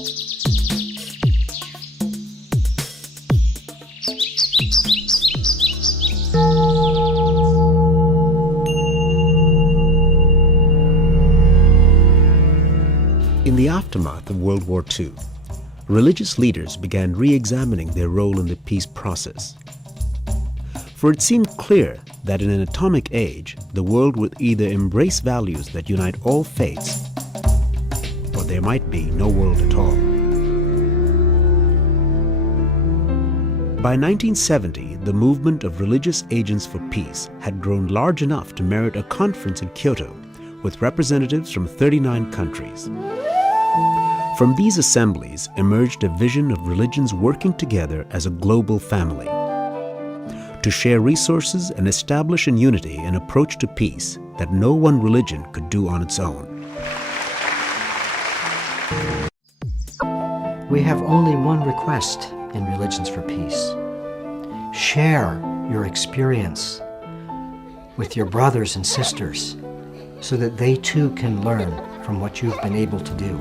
In the aftermath of World War II, religious leaders began re-examining their role in the peace process. For it seemed clear that in an atomic age, the world would either embrace values that unite all faiths, or there might be no world at all. By 1970, the movement of religious agents for peace had grown large enough to merit a conference in Kyoto with representatives from 39 countries. From these assemblies emerged a vision of religions working together as a global family, to share resources and establish in unity an approach to peace that no one religion could do on its own. We have only one request in Religions for Peace. Share your experience with your brothers and sisters so that they too can learn from what you've been able to do.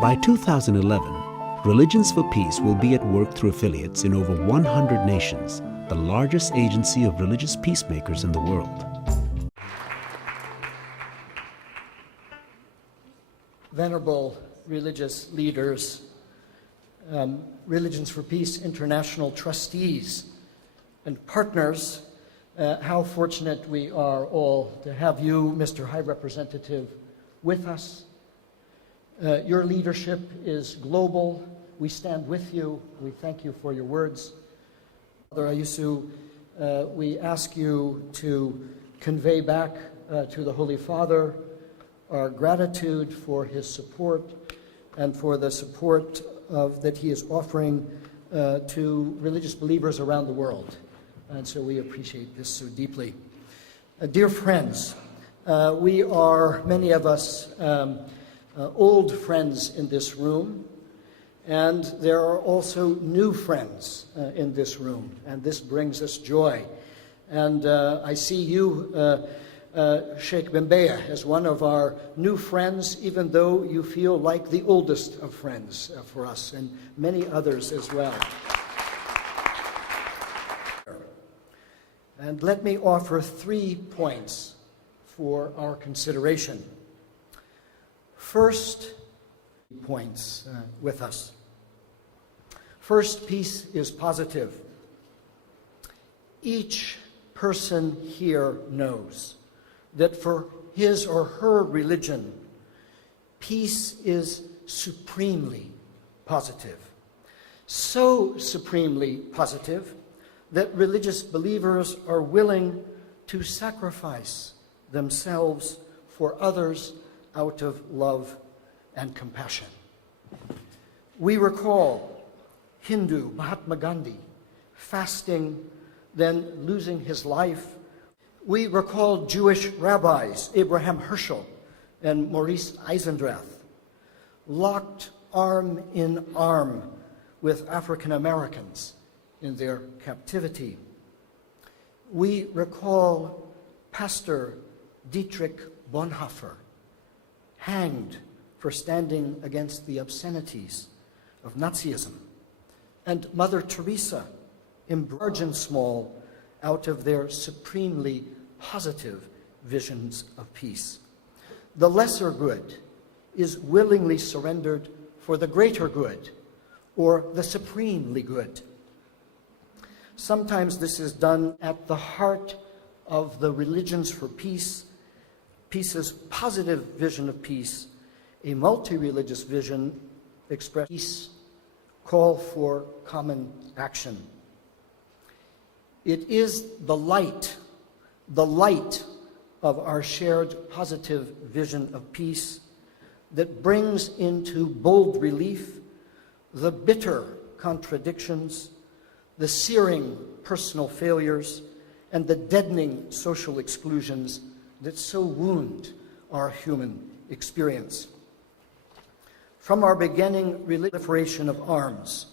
By 2011, Religions for Peace will be at work through affiliates in over 100 nations, the largest agency of religious peacemakers in the world. Venerable religious leaders, Religions for Peace International trustees and partners, how fortunate we are all to have you, Mr. High Representative, with us. Your leadership is global. We stand with you. We thank you for your words. Father Ayusu, we ask you to convey back to the Holy Father our gratitude for his support and for the support that he is offering to religious believers around the world. And so we appreciate this so deeply. Dear friends, we are, many of us, old friends in this room, and there are also new friends in this room, and this brings us joy. And I see you, Sheikh Bembeya, as one of our new friends, even though you feel like the oldest of friends for us, and many others as well. And let me offer 3 points for our consideration. First, points with us. First, peace is positive. Each person here knows that for his or her religion, peace is supremely positive. So supremely positive that religious believers are willing to sacrifice themselves for others out of love and compassion. We recall Hindu Mahatma Gandhi fasting, then losing his life. We recall Jewish rabbis Abraham Heschel and Maurice Eisendrath, locked arm in arm with African Americans in their captivity. We recall Pastor Dietrich Bonhoeffer, hanged for standing against the obscenities of Nazism, and Mother Teresa, large and small, out of their supremely positive visions of peace. The lesser good is willingly surrendered for the greater good, or the supremely good. Sometimes this is done at the heart of the Religions for Peace, peace's positive vision of peace, a multi-religious vision express peace, call for common action. It is the light of our shared positive vision of peace that brings into bold relief the bitter contradictions, the searing personal failures, and the deadening social exclusions that so wound our human experience. From our beginning proliferation of arms,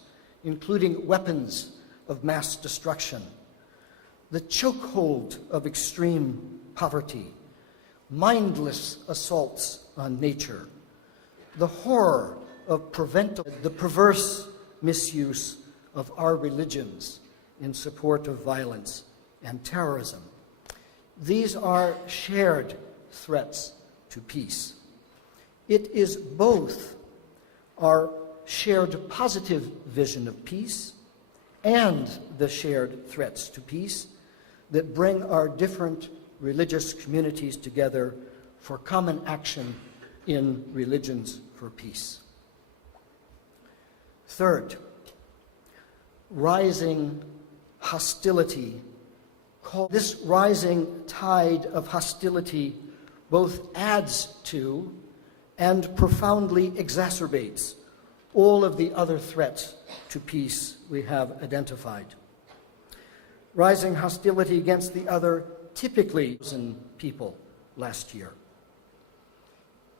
including weapons of mass destruction, the chokehold of extreme poverty, mindless assaults on nature, the horror of preventing the perverse misuse of our religions in support of violence and terrorism. These are shared threats to peace. It is both our shared positive vision of peace and the shared threats to peace that bring our different religious communities together for common action in Religions for Peace. Third, rising hostility. This rising tide of hostility both adds to and profoundly exacerbates all of the other threats to peace we have identified. Rising hostility against the other typically in people last year.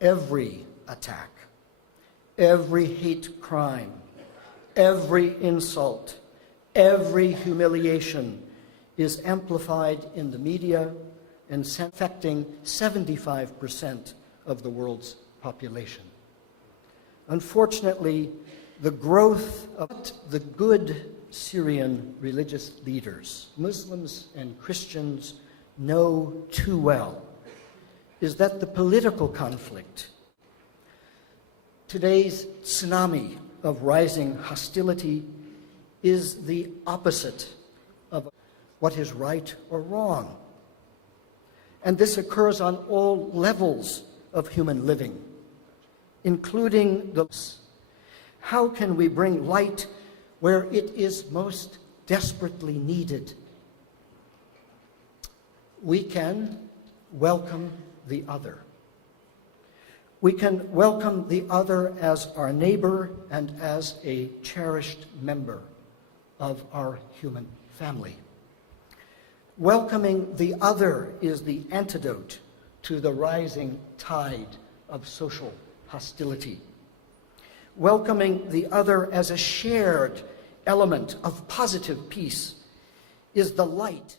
Every attack, every hate crime, every insult, every humiliation is amplified in the media and affecting 75% of the world's population. Unfortunately, the growth of the good Syrian religious leaders, Muslims and Christians, know too well is that the political conflict, today's tsunami of rising hostility, is the opposite of what is right or wrong. And this occurs on all levels of human living, including those. How can we bring light where it is most desperately needed? We can welcome the other. We can welcome the other as our neighbor and as a cherished member of our human family. Welcoming the other is the antidote to the rising tide of social hostility. Welcoming the other as a shared element of positive peace is the light